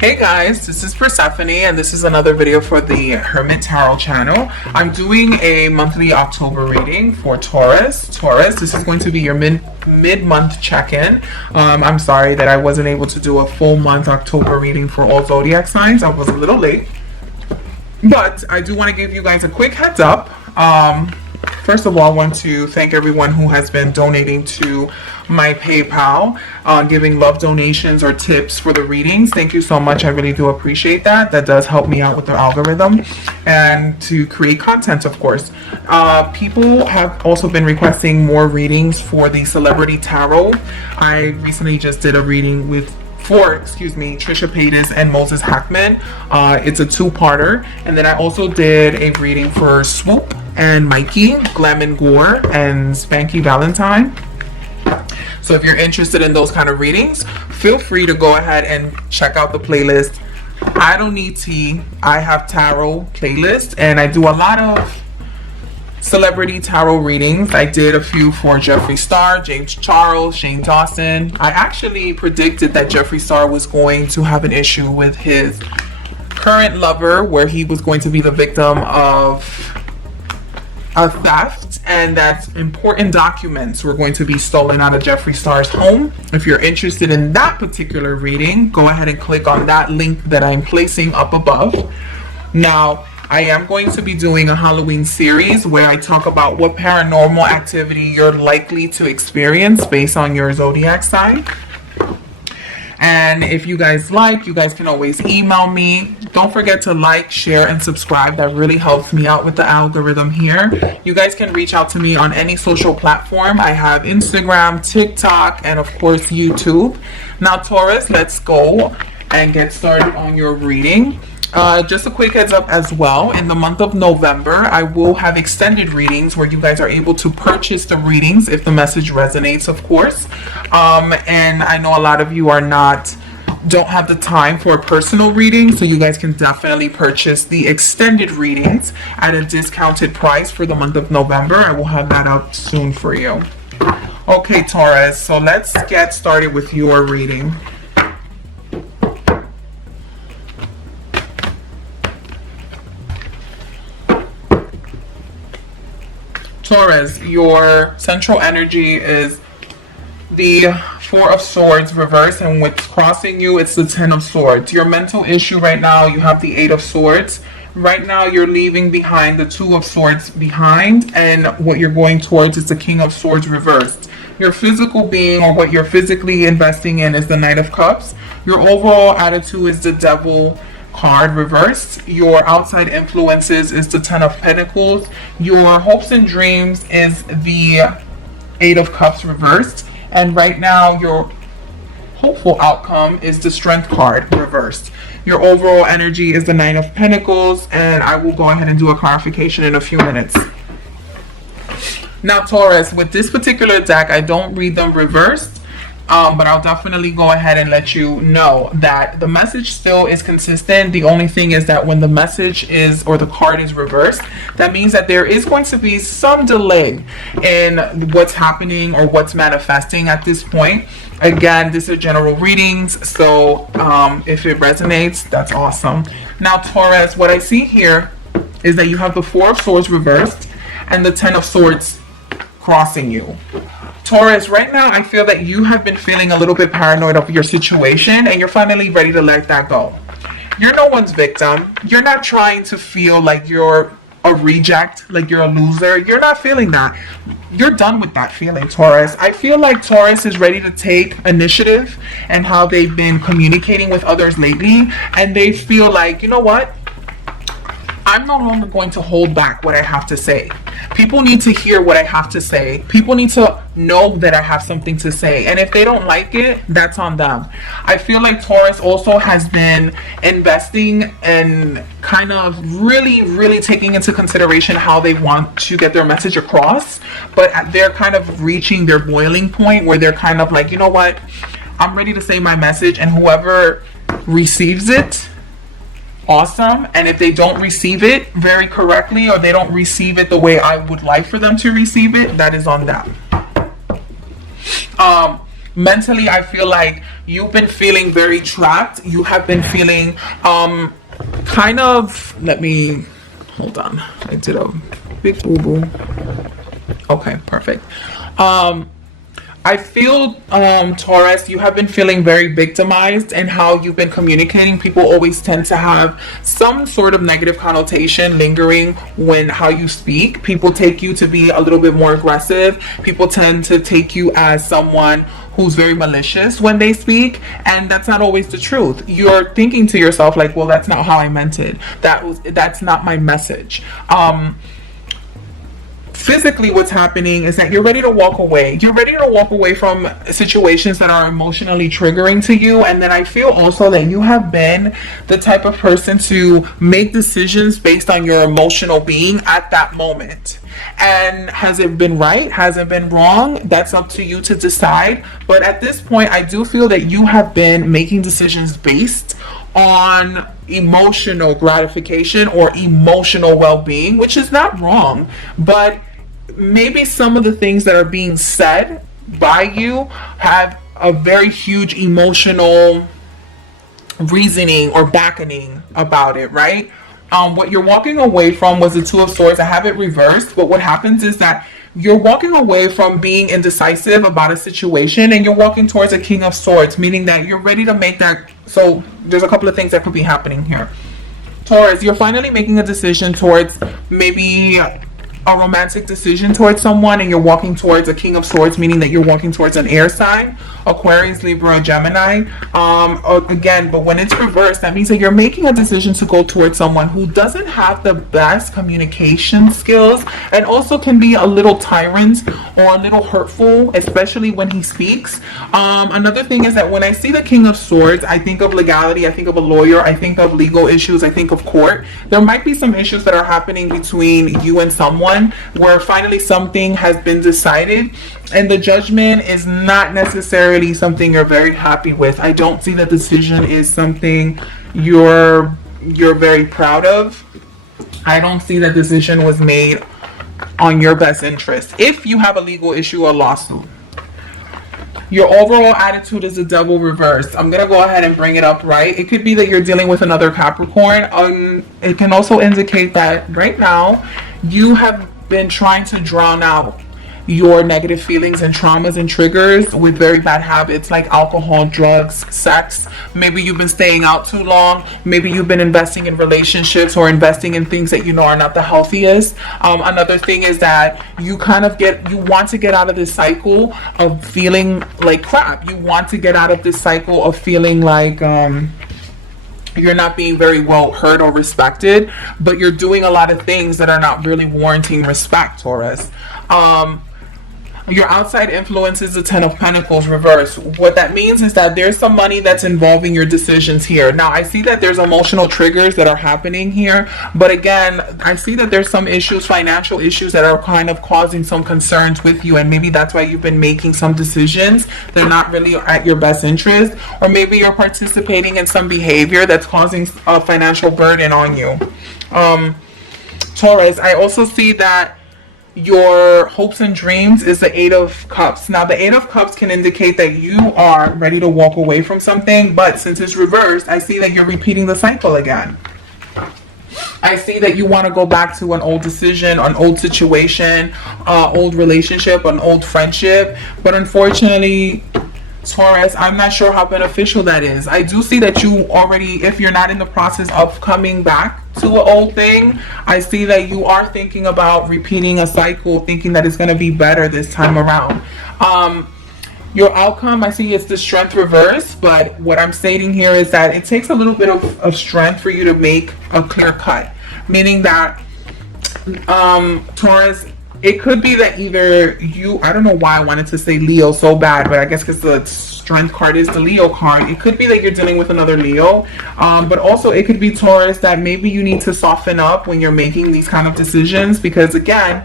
Hey guys, this is Persephone and this is another video for the Hermit Tarot channel. I'm doing a monthly October reading for Taurus. This is going to be your mid-month check-in. I'm sorry that I wasn't able to do a full month October reading for all Zodiac signs. I was a little late. But I do want to give you guys a quick heads up. First of all, I want to thank everyone who has been donating to my PayPal, giving love donations or tips for the readings. Thank you so much. I really do appreciate that. That does help me out with the algorithm and to create content, of course. People have also been requesting more readings for the Celebrity Tarot. I recently just did a reading for Trisha Paytas and Moses Hackman. It's a two-parter. And then I also did a reading for Swoop and Mikey, Glam and Gore, and Spanky Valentine. So if you're interested in those kind of readings, feel free to go ahead and check out the playlist. I Don't Need Tea, I Have Tarot playlist, and I do a lot of celebrity tarot readings. I did a few for Jeffree Star, James Charles, Shane Dawson. I actually predicted that Jeffree Star was going to have an issue with his current lover, where he was going to be the victim of a theft, and that important documents were going to be stolen out of Jeffree Star's home. If you're interested in that particular reading, go ahead and click on that link that I'm placing up above. Now, I am going to be doing a Halloween series where I talk about what paranormal activity you're likely to experience based on your zodiac sign. And if you guys you guys can always email me. Don't forget to like, share, and subscribe. That really helps me out with the algorithm here. You guys can reach out to me on any social platform. I have Instagram, TikTok, and of course YouTube. Now Taurus, let's go and get started on your reading. Just a quick heads up as well, in the month of November I will have extended readings where you guys are able to purchase the readings if the message resonates, of course. And I know a lot of you don't have the time for a personal reading, so you guys can definitely purchase the extended readings at a discounted price for the month of November. I will have that up soon for you. Okay, Taurus, so let's get started with your reading. Taurus, your central energy is the Four of Swords reversed, and what's crossing you, it's the Ten of Swords. Your mental issue right now, you have the Eight of Swords. Right now, you're leaving behind the Two of Swords behind, and what you're going towards is the King of Swords reversed. Your physical being, or what you're physically investing in, is the Knight of Cups. Your overall attitude is the Devil card reversed. Your outside influences is the Ten of Pentacles. Your hopes and dreams is the Eight of Cups reversed. And right now your hopeful outcome is the Strength card reversed. Your overall energy is the Nine of Pentacles, and I will go ahead and do a clarification in a few minutes. Now Taurus, with this particular deck, I don't read them reversed. But I'll definitely go ahead and let you know that the message still is consistent. The only thing is that when the message is, or the card is reversed, that means that there is going to be some delay in what's happening or what's manifesting at this point. Again, these are general readings, so if it resonates, that's awesome. Now Taurus, what I see here is that you have the Four of Swords reversed and the Ten of Swords crossing you. Taurus, right now I feel that you have been feeling a little bit paranoid of your situation, and you're finally ready to let that go. You're no one's victim. You're not trying to feel like you're a reject, like you're a loser. You're not feeling that. You're done with that feeling, Taurus. I feel like Taurus is ready to take initiative and how they've been communicating with others lately, and they feel like, you know what? I'm no longer going to hold back what I have to say. People need to hear what I have to say. People need to know that I have something to say. And if they don't like it, that's on them. I feel like Taurus also has been investing and kind of really taking into consideration how they want to get their message across. But they're kind of reaching their boiling point where they're kind of like, you know what? I'm ready to say my message, and whoever receives it, awesome. And if they don't receive it very correctly, or they don't receive it the way I would like for them to receive it, that is on them. mentally, I feel like you've been feeling very trapped. You have been feeling kind of, let me, hold on. I did a big boo-boo. Okay, perfect. I feel, Taurus, you have been feeling very victimized in how you've been communicating. People always tend to have some sort of negative connotation lingering when how you speak. People take you to be a little bit more aggressive. People tend to take you as someone who's very malicious when they speak, and that's not always the truth. You're thinking to yourself like, well, that's not how I meant it. That's not my message. Physically, what's happening is that you're ready to walk away. You're ready to walk away from situations that are emotionally triggering to you. And then I feel also that you have been the type of person to make decisions based on your emotional being at that moment. And has it been right? Has it been wrong? That's up to you to decide. But at this point, I do feel that you have been making decisions based on emotional gratification or emotional well-being, which is not wrong, but maybe some of the things that are being said by you have a very huge emotional reasoning or backing about it, right? What you're walking away from was the Two of Swords. I have it reversed, but what happens is that you're walking away from being indecisive about a situation and you're walking towards a King of Swords, meaning that you're ready to make that. So there's a couple of things that could be happening here. Taurus, you're finally making a decision towards maybe a romantic decision towards someone, and you're walking towards a King of Swords, meaning that you're walking towards an air sign, Aquarius, Libra, Gemini. Again, but when it's reversed, that means that you're making a decision to go towards someone who doesn't have the best communication skills and also can be a little tyrant or a little hurtful, especially when he speaks. Another thing is that when I see the King of Swords, I think of legality, I think of a lawyer, I think of legal issues, I think of court. There might be some issues that are happening between you and someone where finally something has been decided and the judgment is not necessarily something you're very happy with. I don't see that decision is something you're very proud of. I don't see that decision was made on your best interest. If you have a legal issue or lawsuit, your overall attitude is the Devil reversed. I'm going to go ahead and bring it up, right? It could be that you're dealing with another Capricorn. It can also indicate that right now you have been trying to drown out your negative feelings and traumas and triggers with very bad habits like alcohol, drugs, sex. Maybe you've been staying out too long. Maybe you've been investing in relationships or investing in things that you know are not the healthiest. Another thing is that you want to get out of this cycle of feeling like crap. You want to get out of this cycle of feeling like you're not being very well heard or respected, but you're doing a lot of things that are not really warranting respect, Taurus. Your outside influence is the Ten of Pentacles reverse. What that means is that there's some money that's involving your decisions here. Now, I see that there's emotional triggers that are happening here, but again, I see that there's some issues, financial issues that are kind of causing some concerns with you, and maybe that's why you've been making some decisions that are not really at your best interest, or maybe you're participating in some behavior that's causing a financial burden on you. Taurus, I also see that your hopes and dreams is the Eight of Cups. Now, the Eight of Cups can indicate that you are ready to walk away from something, but since it's reversed, I see that you're repeating the cycle again. I see that you want to go back to an old decision, an old situation, old relationship, an old friendship, but unfortunately, Taurus, I'm not sure how beneficial that is. I do see that you already, if you're not in the process of coming back to an old thing, I see that you are thinking about repeating a cycle, thinking that it's going to be better this time around. Your outcome, I see it's the Strength reverse, but what I'm stating here is that it takes a little bit of strength for you to make a clear cut, meaning that Taurus, it could be that either you, I don't know why I wanted to say Leo so bad, but I guess because the Strength card is the Leo card, it could be that you're dealing with another Leo, but also it could be, Taurus, that maybe you need to soften up when you're making these kind of decisions, because again,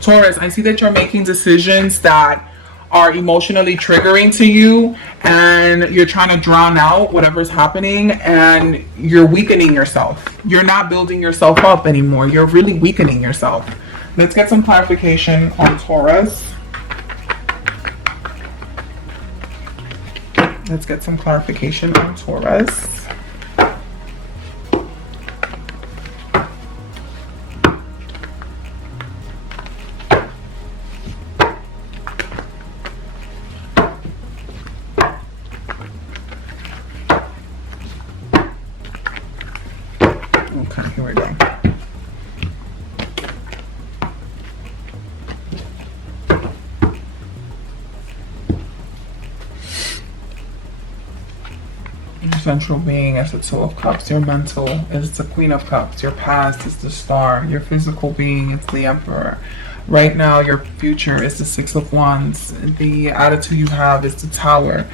Taurus, I see that you're making decisions that are emotionally triggering to you, and you're trying to drown out whatever's happening, and you're weakening yourself. You're not building yourself up anymore. You're really weakening yourself. Let's get some clarification on Taurus. Let's get some clarification on Taurus. Okay, here we go. Your central being is the Two of Cups. Your mental is the Queen of Cups. Your past is the Star. Your physical being is the Emperor. Right now, your future is the Six of Wands. The attitude you have is the Tower.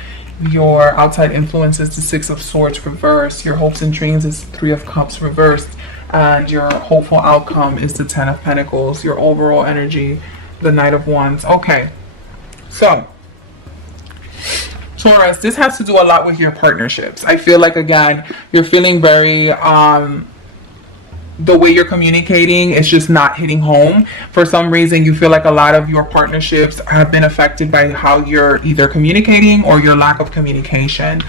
Your outside influence is the Six of Swords reversed. Your hopes and dreams is the Three of Cups reversed. And your hopeful outcome is the Ten of Pentacles. Your overall energy, the Knight of Wands. Okay, so Taurus, this has to do a lot with your partnerships. I feel like, again, you're feeling very, the way you're communicating is just not hitting home. For some reason, you feel like a lot of your partnerships have been affected by how you're either communicating or your lack of communication.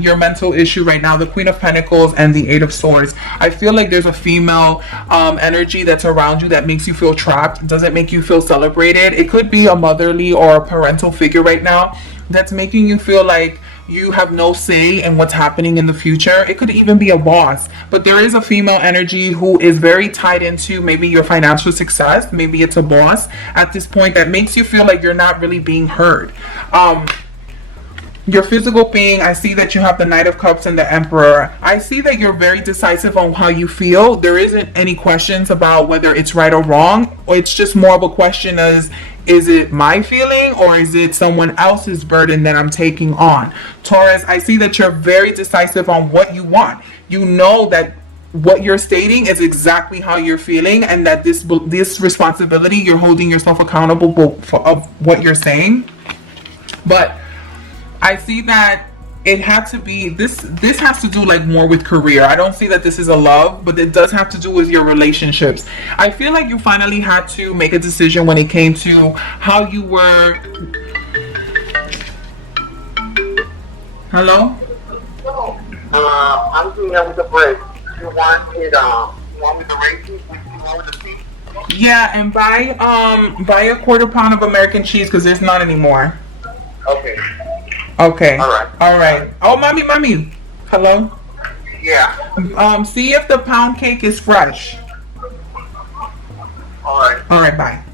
Your mental issue right now, the Queen of Pentacles and the Eight of Swords. I feel like there's a female energy that's around you that makes you feel trapped, doesn't make you feel celebrated. It could be a motherly or a parental figure right now that's making you feel like you have no say in what's happening in the future. It could even be a boss, but there is a female energy who is very tied into maybe your financial success. Maybe it's a boss at this point that makes you feel like you're not really being heard. Your physical being, I see that you have the Knight of Cups and the Emperor. I see that you're very decisive on how you feel. There isn't any questions about whether it's right or wrong. It's just more of a question as, is it my feeling or is it someone else's burden that I'm taking on? Taurus, I see that you're very decisive on what you want. You know that what you're stating is exactly how you're feeling, and that this responsibility, you're holding yourself accountable for of what you're saying. But I see that it had to be this has to do like more with career. I don't see that this is a love, but it does have to do with your relationships. I feel like you finally had to make a decision when it came to how you were. Hello? I'm doing that with the break. You want me to rate you? You want me to see? Yeah, and buy a quarter pound of American cheese because there's not anymore. Okay. Okay. All right. All right. Oh, mommy. Hello? Yeah. See if the pound cake is fresh. All right. All right, bye.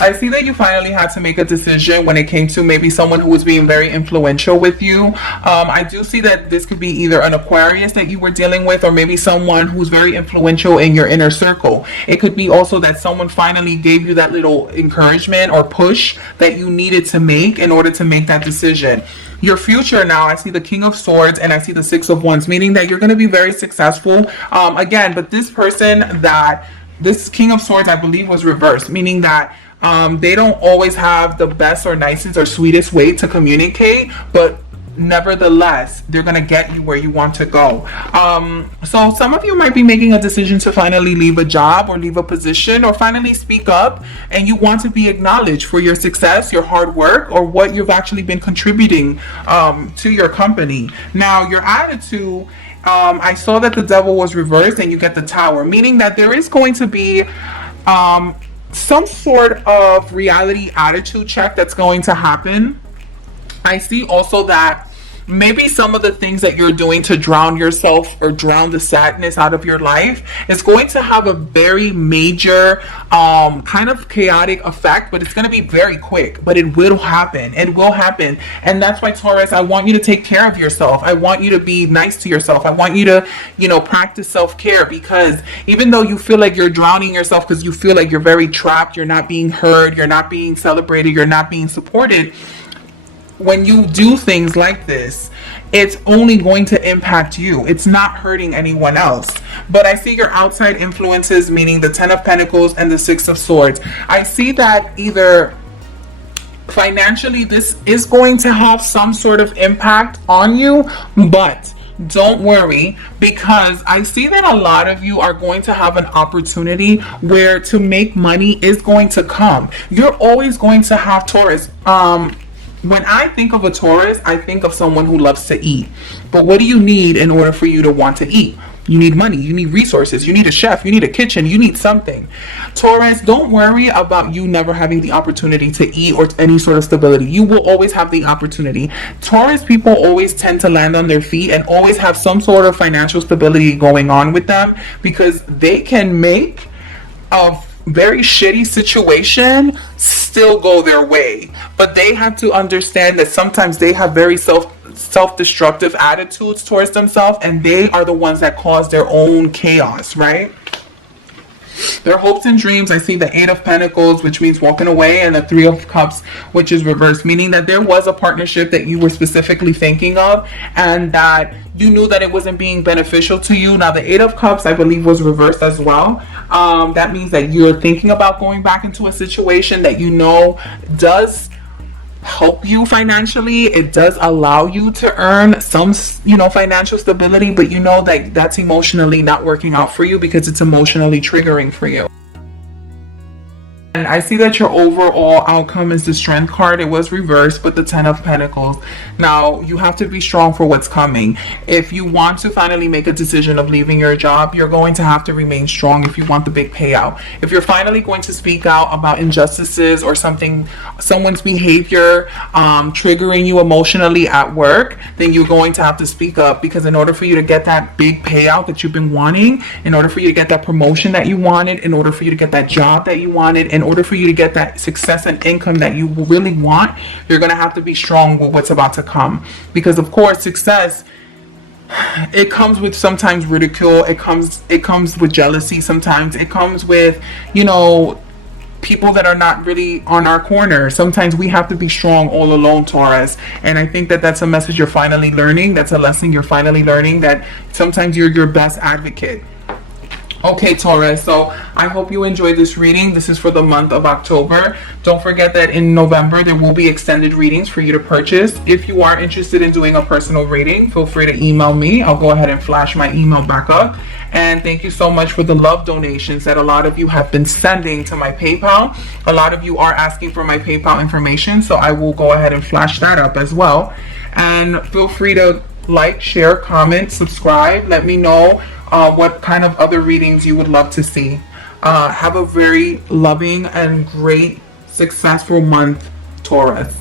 I see that you finally had to make a decision when it came to maybe someone who was being very influential with you. I do see that this could be either an Aquarius that you were dealing with, or maybe someone who's very influential in your inner circle. It could be also that someone finally gave you that little encouragement or push that you needed to make in order to make that decision. Your future now, I see the King of Swords and I see the Six of Wands, meaning that you're going to be very successful. Again, but this King of Swords, I believe, was reversed, meaning that they don't always have the best or nicest or sweetest way to communicate, but nevertheless, they're going to get you where you want to go. So some of you might be making a decision to finally leave a job or leave a position or finally speak up, and you want to be acknowledged for your success, your hard work, or what you've actually been contributing to your company. Now, your attitude, I saw that the Devil was reversed and you get the Tower, meaning that there is going to be some sort of reality attitude check that's going to happen. I see also that maybe some of the things that you're doing to drown yourself or drown the sadness out of your life is going to have a very major kind of chaotic effect, but it's going to be very quick, but it will happen. And that's why, Taurus, I want you to take care of yourself. I want you to be nice to yourself. I want you to, practice self-care, because even though you feel like you're drowning yourself because you feel like you're very trapped, you're not being heard, you're not being celebrated, you're not being supported, when you do things like this, it's only going to impact you. It's not hurting anyone else. But I see your outside influences, meaning the Ten of Pentacles and the Six of Swords. I see that either financially this is going to have some sort of impact on you, but don't worry, because I see that a lot of you are going to have an opportunity where to make money is going to come. You're always going to have Taurus. When I think of a Taurus, I think of someone who loves to eat. But what do you need in order for you to want to eat? You need money, you need resources, you need a chef, you need a kitchen, you need something. Taurus, don't worry about you never having the opportunity to eat or any sort of stability. You will always have the opportunity. Taurus people always tend to land on their feet and always have some sort of financial stability going on with them, because they can make a very shitty situation still go their way. But they have to understand that sometimes they have very self-destructive attitudes towards themselves, and they are the ones that cause their own chaos, right? Their hopes and dreams, I see the 8 of Pentacles, which means walking away, and the 3 of Cups, which is reversed, meaning that there was a partnership that you were specifically thinking of and that you knew that it wasn't being beneficial to you. Now the 8 of Cups, I believe, was reversed as well. That means that you're thinking about going back into a situation that you know does help you financially. It does allow you to earn some, financial stability, but you know that that's emotionally not working out for you because it's emotionally triggering for you. And I see that your overall outcome is the Strength card. It was reversed, but the 10 of Pentacles. Now, you have to be strong for what's coming. If you want to finally make a decision of leaving your job, you're going to have to remain strong if you want the big payout. If you're finally going to speak out about injustices or someone's behavior triggering you emotionally at work, then you're going to have to speak up, because in order for you to get that big payout that you've been wanting, in order for you to get that promotion that you wanted, in order for you to get that job that you wanted, in order for you to get that success and income that you really want, you're going to have to be strong with what's about to come. Because of course, success, it comes with sometimes ridicule, it comes with jealousy, sometimes it comes with, people that are not really on our corner. Sometimes we have to be strong all alone, Taurus. And I think that that's a message you're finally learning. That's a lesson you're finally learning, that sometimes you're your best advocate. Okay, Taurus, so I hope you enjoyed this reading. This is for the month of October. Don't forget that in November, there will be extended readings for you to purchase. If you are interested in doing a personal reading, feel free to email me. I'll go ahead and flash my email back up. And thank you so much for the love donations that a lot of you have been sending to my PayPal. A lot of you are asking for my PayPal information, so I will go ahead and flash that up as well. And feel free to like, share, comment, subscribe. Let me know what kind of other readings you would love to see. Have a very loving and great, successful month, Taurus.